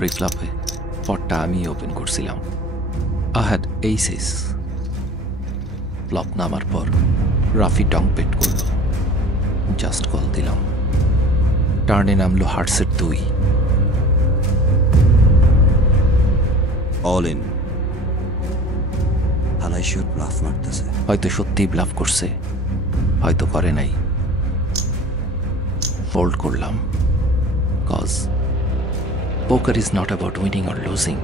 প্রিফ্লাপে পটটা আমি ওপেন করছিলাম। I had এইসেস। Flop নামার পর রাফি টং পেট করল। জাস্ট কল দিলাম। টার্নে নামলো হার্টসের 2। All in. হালাই শিওর ব্লাফ মারতেছে। হয়তো সত্যিই ব্লাফ করছে, হয়তো করে নাই। ফোল্ড করলাম। কজ পোকার is not about winning or losing,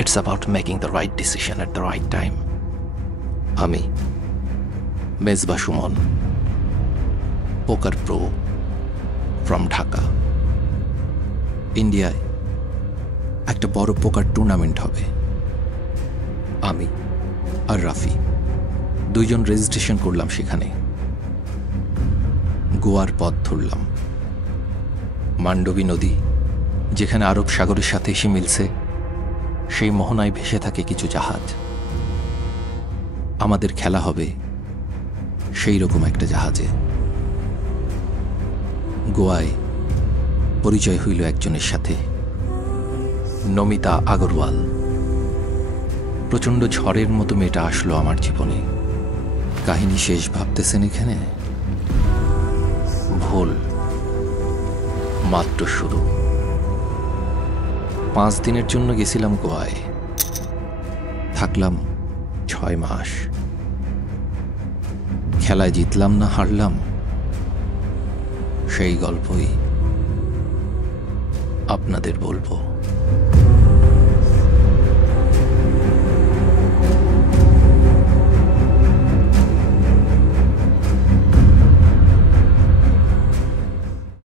it's about making the right decision at the right time. আমি মেজবা সুমন, পোকার প্রো ফ্রম ঢাকা। ইন্ডিয়ায় একটা বড় পোকার টুর্নামেন্ট হবে। আমি আর রাফি দুইজন রেজিস্ট্রেশন করলাম সেখানে। গোয়ার পথ ধরলাম। মান্ডবী নদী যেখানে আরব সাগরের সাথে এসে মিলছে, সেই মোহনায় ভেসে থাকে কিছু জাহাজ। আমাদের খেলা হবে সেই রকম একটা জাহাজে। গোয়ায় পরিচয় হইল একজনের সাথে, নমিতা আগরওয়াল। প্রচণ্ড ঝড়ের মতো মেয়েটা আসলো আমার জীবনে। কাহিনী শেষ ভাবতেছেন এখানে? ভুল, মাত্র শুরু। 5 দিনের জন্য গেছিলাম গোয়ায়, থাকলাম 6 মাস। খেলায় জিতলাম না হারলাম, সেই গল্পই আপনাদের বলবো।